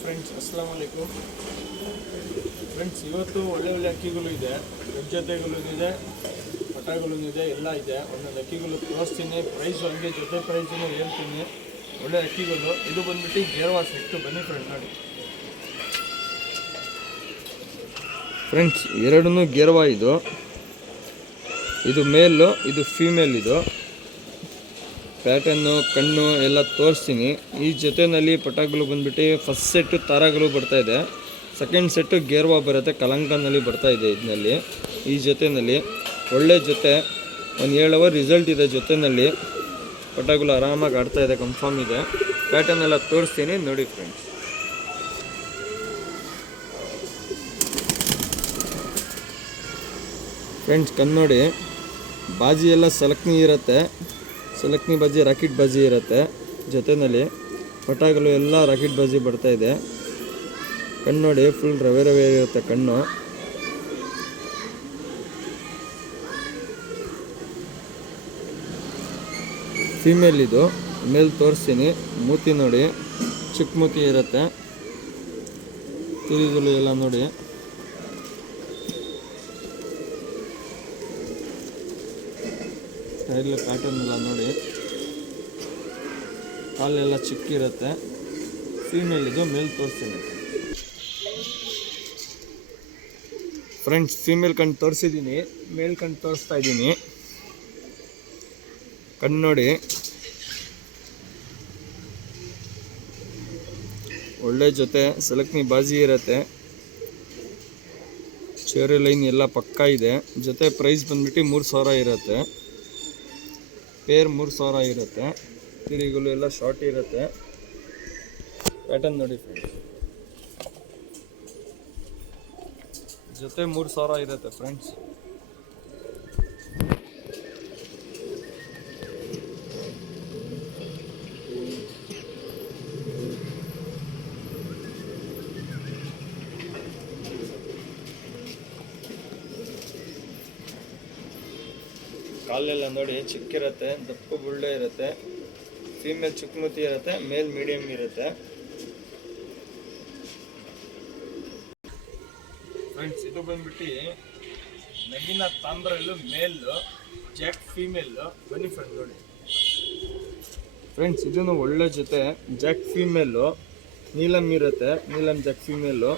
Friends ಅಸ್ಸಲಾಮು ಅಲೈಕುಮ್ friends, ಇವತ್ತು ಒಳ್ಳೆ ಅಕ್ಕಿಗಳು ಇದೆ, ದೊಡ್ಡ ಜೊತೆಗಳು ಇದೆ, ಪಟಾಗಳು ಇದೆ, ಎಲ್ಲ ಇದೆ. ಒಂದೊಂದು ಅಕ್ಕಿಗಳು ತೋರಿಸ್ತೀನಿ, ಪ್ರೈಸು ಹಂಗೆ ಜೊತೆ ಪ್ರೈಸನ್ನು ಹೇಳ್ತೀನಿ. ಒಳ್ಳೆ ಅಕ್ಕಿಗಳು. ಇದು ಬಂದ್ಬಿಟ್ಟು ಗೇರ್ವಾ ಸೆಟ್ಟು. ಬನ್ನಿ ಫ್ರೆಂಡ್ ನೋಡಿ ಫ್ರೆಂಡ್ಸ್, ಎರಡೂ ಗೇರ್ವಾ. ಇದು ಮೇಲು, ಇದು ಫೀಮೇಲ್. ಇದು ಪ್ಯಾಟರ್ನು, ಕಣ್ಣು ಎಲ್ಲ ತೋರಿಸ್ತೀನಿ. ಈ ಜೊತೆಯಲ್ಲಿ ಪಟಾಗಳು ಬಂದ್ಬಿಟ್ಟು ಫಸ್ಟ್ ಸೆಟ್ಟು ತಾರಾಗಳು ಬರ್ತಾಯಿದೆ, ಸೆಕೆಂಡ್ ಸೆಟ್ಟು ಗೇರ್ವಾ ಬರುತ್ತೆ, ಕಲಂಕನಲ್ಲಿ ಬರ್ತಾಯಿದೆ. ಇದರಲ್ಲಿ ಈ ಜೊತೆಯಲ್ಲಿ ಒಳ್ಳೆ ಜೊತೆ, ಒಂದು 7 ಅವರ್ ರಿಸಲ್ಟ್ ಇದೆ. ಜೊತೆಯಲ್ಲಿ ಪಟಾಗಳು ಆರಾಮಾಗಿ ಆಡ್ತಾಯಿದೆ, ಕನ್ಫರ್ಮ್ ಇದೆ. ಪ್ಯಾಟರ್ನ್ ಎಲ್ಲ ತೋರಿಸ್ತೀನಿ ನೋಡಿ ಫ್ರೆಂಡ್ಸ್. ಕಣ್ಣೋಡಿ, ಬಾಜಿ ಎಲ್ಲ ಸಲಕ್ನಿ ಇರುತ್ತೆ, ಸಲಕ್ನಿ ಬಾಜಿ, ರಾಕೆಟ್ ಬಾಜಿ ಇರುತ್ತೆ. ಜೊತೆಯಲ್ಲಿ ಪಟಾಗಳು ಎಲ್ಲ ರಾಕೆಟ್ ಬಾಜಿ ಬರ್ತಾಯಿದೆ. ಕಣ್ಣು ನೋಡಿ, ಫುಲ್ ರವೆ ಇರುತ್ತೆ ಕಣ್ಣು. ಫೀಮೇಲ್ ಇದು. ಮೇಲ್ ತೋರಿಸ್ತೀನಿ. ಮೂತಿ ನೋಡಿ, ಚಿಕ್ಕ ಮೂತಿ ಇರುತ್ತೆ. ತಿರುಗಳು ಎಲ್ಲ ನೋಡಿ. ಟೈಲ್ ಪ್ಯಾಟರ್ನ್ ಎಲ್ಲ ನೋಡಿ. ಕಾಲೆಲ್ಲ ಚಿಕ್ಕಿರುತ್ತೆ. ಫೀಮೇಲ್ ಇದು. ಮೇಲ್ ತೋರಿಸ್ತೀನಿ ಫ್ರೆಂಡ್ಸ್. ಫೀಮೇಲ್ ಕಣ್ಣು ತೋರಿಸಿದ್ದೀನಿ, ಮೇಲ್ ಕಣ್ಣು ತೋರಿಸ್ತಾ ಇದ್ದೀನಿ. ಕಣ್ಣು ನೋಡಿ, ಒಳ್ಳೆ ಜೊತೆ, ಸೆಲೆಕ್ಟ್ನಿ ಬಾಜಿ ಇರುತ್ತೆ. ಚೇರಿ ಲೈನ್ ಎಲ್ಲ ಪಕ್ಕಾ ಇದೆ. ಜೊತೆ ಪ್ರೈಸ್ ಬಂದ್ಬಿಟ್ಟು 3000 ಇರುತ್ತೆ. ಪೇರ್ 3000 ಇರುತ್ತೆ. ತಿರಿಗಳು ಎಲ್ಲ ಶಾರ್ಟ್ ಇರುತ್ತೆ. ಪ್ಯಾಟರ್ನ್ ನೋಡಿ ಫ್ರೆಂಡ್ಸ್, ಜೊತೆ 3000 ಇರುತ್ತೆ ಫ್ರೆಂಡ್ಸ್. ಕಾಲೆಲ್ಲ ನೋಡಿ, ಚಿಕ್ಕಿರುತ್ತೆ, ದಪ್ಪ ಬುಳ್ಳೆ ಇರುತ್ತೆ. ಫೀಮೇಲ್ ಚಿಕ್ಕಮೂತಿ ಇರುತ್ತೆ, ಮೇಲ್ ಮೀಡಿಯಮ್ ಇರುತ್ತೆ. ಫ್ರೆಂಡ್ಸ್, ಇದು ಬಂದ್ಬಿಟ್ಟು ನಗಿನ ತಾಮ್ರಲ್ಲು ಮೇಲು, ಜಾಕ್ ಫೀಮೇಲು. ಬನ್ನಿ ಫ್ರೆಂಡ್ ನೋಡಿ ಫ್ರೆಂಡ್ಸ್, ಇದನ್ನು ಒಳ್ಳೆ ಜೊತೆ. ಜಾಕ್ ಫೀಮೇಲು, ನೀಲಮ್ ಇರುತ್ತೆ, ನೀಲಮ್ ಜಾಕ್ ಫೀಮೇಲು.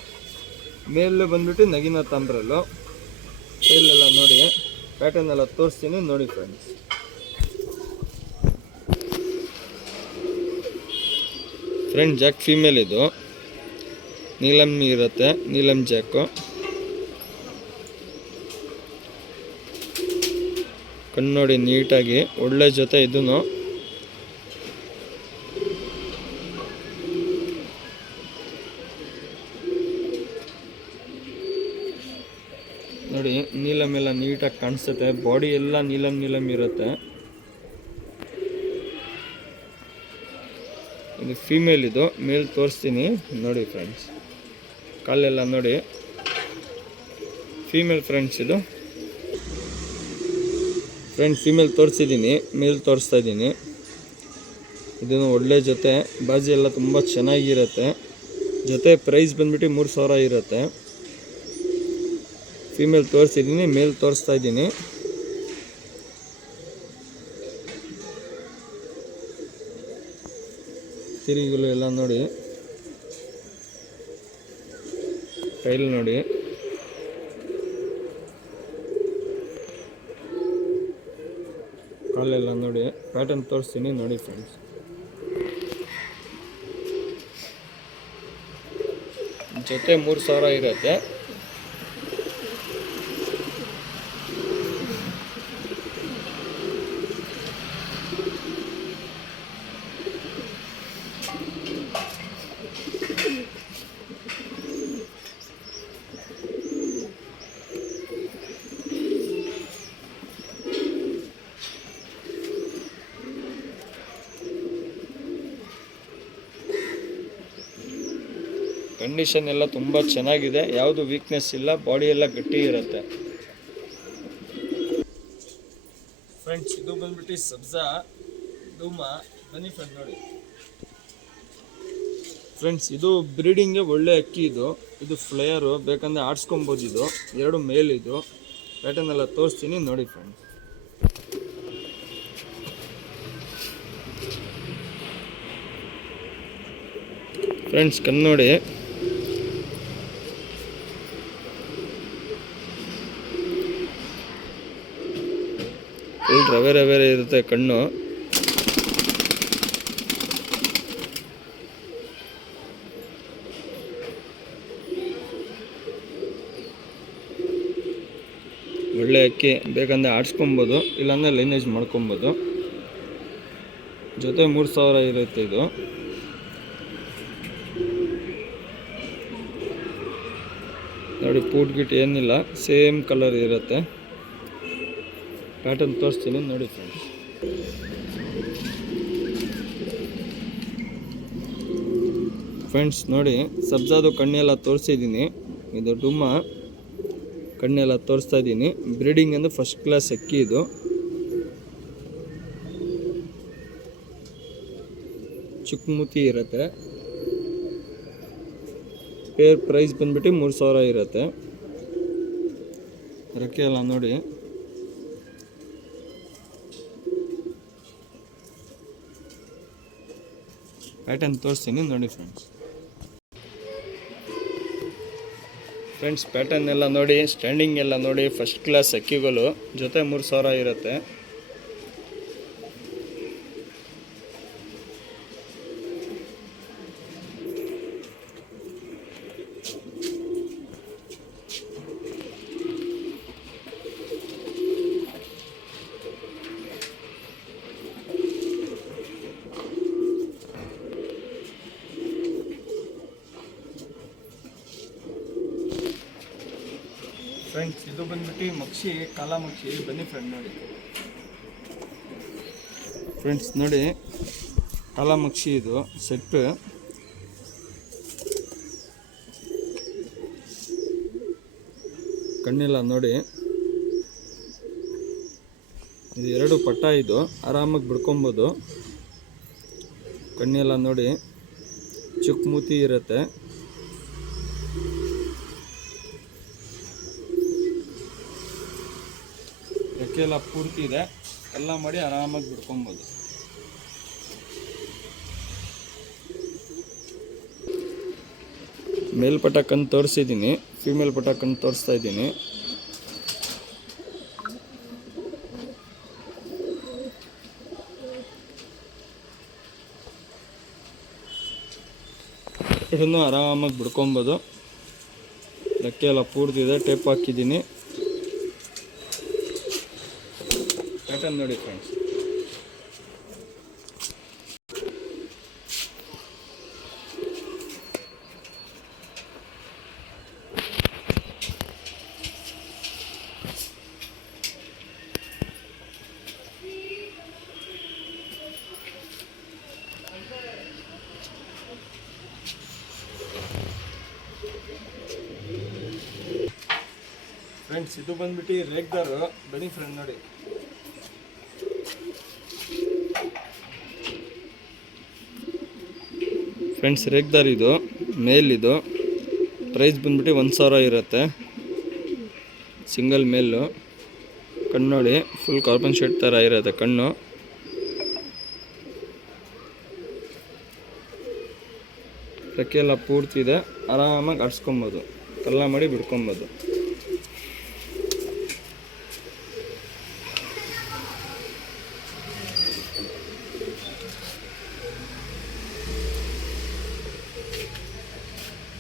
ಮೇಲು ಬಂದ್ಬಿಟ್ಟು ನಗಿನ ತಾಮ್ರಲ್ಲು. ಮೇಲೆಲ್ಲ ನೋಡಿ, ಪ್ಯಾಟರ್ನ್ ಎಲ್ಲ ತೋರಿಸ್ತೀನಿ ನೋಡಿ ಫ್ರೆಂಡ್ಸ್. ಜಾಕ್ ಫೀಮೇಲ್ ಇದು. ನೀಲಮ್ ಇರುತ್ತೆ, ನೀಲಮ್ ಜಾಕು. ಕಣ್ಣು ನೋಡಿ ನೀಟಾಗಿ, ಒಳ್ಳೆ ಜೊತೆ. ಇದೂ ನೋಡಿ, ನೀಲಮ್ ಎಲ್ಲ ನೀಟಾಗಿ ಕಾಣಿಸುತ್ತೆ. ಬಾಡಿ ಎಲ್ಲ ನೀಲಮ್ ಇರುತ್ತೆ. ಇದು ಫೀಮೇಲ್ ಇದು. ಮೇಲ್ ತೋರಿಸ್ತೀನಿ ನೋಡಿ ಫ್ರೆಂಡ್ಸ್. ಕಾಲೆಲ್ಲ ನೋಡಿ, ಫೀಮೇಲ್ ಫ್ರೆಂಡ್ಸ್ ಇದು. ಫೀಮೇಲ್ ತೋರಿಸಿದ್ದೀನಿ, ಮೇಲ್ ತೋರಿಸ್ತಾ ಇದ್ದೀನಿ. ಇದನ್ನು ಒಳ್ಳೆ ಜೊತೆ, ಬಾಜಿ ಎಲ್ಲ ತುಂಬ ಚೆನ್ನಾಗಿರುತ್ತೆ. ಜೊತೆ ಪ್ರೈಸ್ ಬಂದ್ಬಿಟ್ಟು 3000 ಇರುತ್ತೆ. ಫೀಮೇಲ್ ತೋರಿಸಿದ್ದೀನಿ, ಮೇಲ್ ತೋರಿಸ್ತಾ ಇದ್ದೀನಿ. ತಿರುಗಳು ಎಲ್ಲ ನೋಡಿ, ಟೈಲ್ ನೋಡಿ. ಕಾಲೆಲ್ಲ ನೋಡಿ. ಪ್ಯಾಟರ್ನ್ ತೋರಿಸ್ತೀನಿ ನೋಡಿ ಫ್ರೆಂಡ್ಸ್. ಜೊತೆ 3000 ಇರುತ್ತೆ. ಕಂಡೀಷನ್ ಎಲ್ಲ ತುಂಬ ಚೆನ್ನಾಗಿದೆ, ಯಾವುದು ವೀಕ್ನೆಸ್ ಇಲ್ಲ, ಬಾಡಿ ಎಲ್ಲ ಗಟ್ಟಿ ಇರುತ್ತೆ ಫ್ರೆಂಡ್ಸ್. ಇದು ಬಂದ್ಬಿಟ್ಟು ಸಬ್ಜಾ ಡೂಮಾ. ಬನ್ನಿ ಫ್ರೆಂಡ್ ನೋಡಿ. ಫ್ರೆಂಡ್ಸ್, ಇದು ಬ್ರೀಡಿಂಗ್ಗೆ ಒಳ್ಳೆ ಅಕ್ಕಿ. ಇದು ಫ್ಲೇಯರು, ಬೇಕಂದರೆ ಆಡಿಸ್ಕೊಬೋದು. ಇದು 2 ಮೇಲ್. ಇದು ಪ್ಯಾಟರ್ನ್ ಎಲ್ಲ ತೋರಿಸ್ತೀನಿ ನೋಡಿ ಫ್ರೆಂಡ್ಸ್. ಫ್ರೆಂಡ್ಸ್ ಕಣ್ಣು ನೋಡಿ, ಫುಲ್ ರವೆ ಇರುತ್ತೆ ಕಣ್ಣು. ಒಳ್ಳೆ ಅಕ್ಕಿ, ಬೇಕಂದರೆ ಆಡಿಸ್ಕೊಬೋದು, ಇಲ್ಲಾಂದರೆ ಲೈನೇಜ್ ಮಾಡ್ಕೊಬೋದು. ಜೊತೆ 3000 ಇರುತ್ತೆ. ಇದು ನೋಡಿ, ಪೂಟ್ ಗಿಟ್ ಏನಿಲ್ಲ, ಸೇಮ್ ಕಲರ್ ಇರುತ್ತೆ. ಪ್ಯಾಟರ್ನ್ ತೋರಿಸ್ತೀನಿ ನೋಡಿ ಫ್ರೆಂಡ್ಸ್. ಫ್ರೆಂಡ್ಸ್ ನೋಡಿ, ಸಬ್ಜಾದು ಕಣ್ಣೆಲ್ಲ ತೋರಿಸಿದ್ದೀನಿ. ಇದು ಡುಮ್ಮ ಕಣ್ಣೆಲ್ಲ ತೋರಿಸ್ತಾ ಇದ್ದೀನಿ. ಬ್ರೀಡಿಂಗ್ ಅಂದರೆ ಫಸ್ಟ್ ಕ್ಲಾಸ್ ಅಕ್ಕಿ. ಇದು ಚಿಕ್ಕಮೂತಿ ಇರುತ್ತೆ. ಪೇರ್ ಪ್ರೈಸ್ ಬಂದ್ಬಿಟ್ಟು 3000 ಇರುತ್ತೆ. ರೆಕ್ಕೆ ಎಲ್ಲ ನೋಡಿ, ಪ್ಯಾಟರ್ನ್ ತೋರಿಸ್ತೀನಿ ನೋಡಿ ಫ್ರೆಂಡ್ಸ್. ಪ್ಯಾಟರ್ನ್ ಎಲ್ಲ ನೋಡಿ, ಸ್ಟ್ಯಾಂಡಿಂಗ್ ಎಲ್ಲ ನೋಡಿ, ಫಸ್ಟ್ ಕ್ಲಾಸ್ ಅಕ್ಕಿಗಳು. ಜೊತೆ 3000 ಇರುತ್ತೆ. ಫ್ರೆಂಡ್ಸ್, ಇದು ಬಂದ್ಬಿಟ್ಟು ಮಕ್ಷಿ, ಕಾಲ ಮಕ್ಷಿ. ಬನ್ನಿ ಫ್ರೆಂಡ್ ನೋಡಿ. ಫ್ರೆಂಡ್ಸ್ ನೋಡಿ, ಕಾಲ ಮಕ್ಷಿ. ಇದು ಸೆಟ್. ಕಣ್ಣಿಲ್ಲ ನೋಡಿ. ಇದು 2 ಪಟ್ಟ. ಇದು ಆರಾಮಾಗಿ ಬಿಡ್ಕೊಬೋದು. ಕಣ್ಣೆಲ್ಲ ನೋಡಿ, ಚಿಕ್ಕ ಮೂತಿ ಇರುತ್ತೆ. ರೆಕ್ಕೆಲ್ಲ ಪೂರ್ತಿ ಇದೆ. ಎಲ್ಲ ಮಾಡಿ ಆರಾಮಾಗಿ ಬಿಡ್ಕೊಬೋದು. ಮೇಲ್ಪಟ ಕಣ್ಣು ತೋರಿಸಿದ್ದೀನಿ, ಫೀಮೇಲ್ ಪಟ ಕಣ್ಣು ತೋರಿಸ್ತಾ ಇದ್ದೀನಿ. ಇದನ್ನು ಆರಾಮಾಗಿ ಬಿಡ್ಕೊಬೋದು. ರೆಕ್ಕೆ ಎಲ್ಲ ಪೂರ್ತಿ ಇದೆ. ಟೇಪ್ ಹಾಕಿದ್ದೀನಿ. ಪ್ಯಾಟರ್ನ್ ನೋಡಿ ಫ್ರೆಂಡ್ಸ್. ಫ್ರೆಂಡ್ಸ್, ಇದು ಬಂದ್ಬಿಟ್ಟು ರೇಗ್ದಾರು. ಬನ್ನಿ ಫ್ರೆಂಡ್ ನೋಡಿ. ಫ್ರೆಂಡ್ಸ್, ರೇಗ್ದಾರ್. ಇದು ಮೇಲ್. ಇದು ಪ್ರೈಸ್ ಬಂದ್ಬಿಟ್ಟು 1000 ಇರುತ್ತೆ. ಸಿಂಗಲ್ ಮೇಲು. ಕಣ್ಣು ನೋಡಿ, ಫುಲ್ ಕಾರ್ಬನ್ ಶೇಡ್ ಥರ ಇರುತ್ತೆ ಕಣ್ಣು. ರೆಕ್ಕೆ ಎಲ್ಲ ಪೂರ್ತಿ ಇದೆ. ಆರಾಮಾಗಿ ಆಡಿಸ್ಕೊಬೋದು, ಕಲ್ಲ ಮಾಡಿ ಬಿಡ್ಕೊಬೋದು.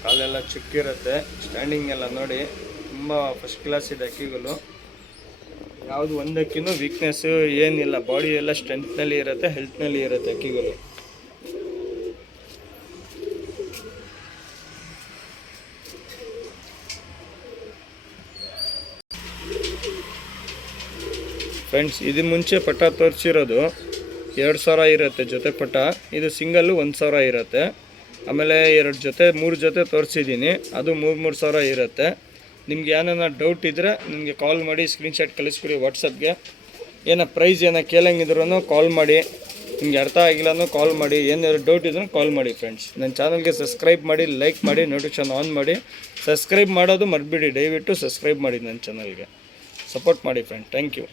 ಕಾಲೆಲ್ಲ ಚಿಕ್ಕಿರುತ್ತೆ. ಸ್ಟ್ಯಾಂಡಿಂಗ್ ಎಲ್ಲ ನೋಡಿ, ತುಂಬ ಫಸ್ಟ್ ಕ್ಲಾಸ್ ಇದೆ ಅಕ್ಕಿಗಳು. ಯಾವುದು ಒಂದು ಅಕ್ಕಿನೂ ವೀಕ್ನೆಸ್ಸು ಏನಿಲ್ಲ. ಬಾಡಿ ಎಲ್ಲ ಸ್ಟ್ರೆಂತ್ನಲ್ಲಿ ಇರುತ್ತೆ, ಹೆಲ್ತ್ನಲ್ಲಿ ಇರುತ್ತೆ ಅಕ್ಕಿಗಳು. ಫ್ರೆಂಡ್ಸ್, ಇದು ಮುಂಚೆ ಪಟ ತೋರಿಸಿರೋದು 2000 ಇರುತ್ತೆ ಜೊತೆ ಪಟ. ಇದು ಸಿಂಗಲ್ಲು 1000 ಇರುತ್ತೆ. ಆಮೇಲೆ 2 ಜೊತೆ 3 ಜೊತೆ ತೋರಿಸಿದ್ದೀನಿ, ಅದು 3000 ಇರುತ್ತೆ. ನಿಮ್ಗೆ ಏನಾರ ಡೌಟ್ ಇದ್ದರೆ ನಿಮಗೆ ಕಾಲ್ ಮಾಡಿ ಸ್ಕ್ರೀನ್ಶಾಟ್ ಕಳಿಸ್ಕೊಡಿ ವಾಟ್ಸಪ್ಗೆ. ಏನೋ ಪ್ರೈಸ್ ಏನೋ ಕೇಳಂಗಿದ್ರೂ ಕಾಲ್ ಮಾಡಿ. ನಿಮಗೆ ಅರ್ಥ ಆಗಿಲ್ಲ ಅನ್ನೋ ಕಾಲ್ ಮಾಡಿ, ಏನಾದ್ರು ಡೌಟ್ ಇದ್ರೂ ಕಾಲ್ ಮಾಡಿ ಫ್ರೆಂಡ್ಸ್. ನನ್ನ ಚಾನಲ್ಗೆ ಸಬ್ಸ್ಕ್ರೈಬ್ ಮಾಡಿ, ಲೈಕ್ ಮಾಡಿ, ನೋಟಿಫಿಕೇಶನ್ ಆನ್ ಮಾಡಿ. ಸಬ್ಸ್ಕ್ರೈಬ್ ಮಾಡೋದು ಮರಿಬೇಡಿ, ದಯವಿಟ್ಟು ಸಬ್ಸ್ಕ್ರೈಬ್ ಮಾಡಿ, ನನ್ನ ಚಾನಲ್ಗೆ ಸಪೋರ್ಟ್ ಮಾಡಿ ಫ್ರೆಂಡ್. Thank you.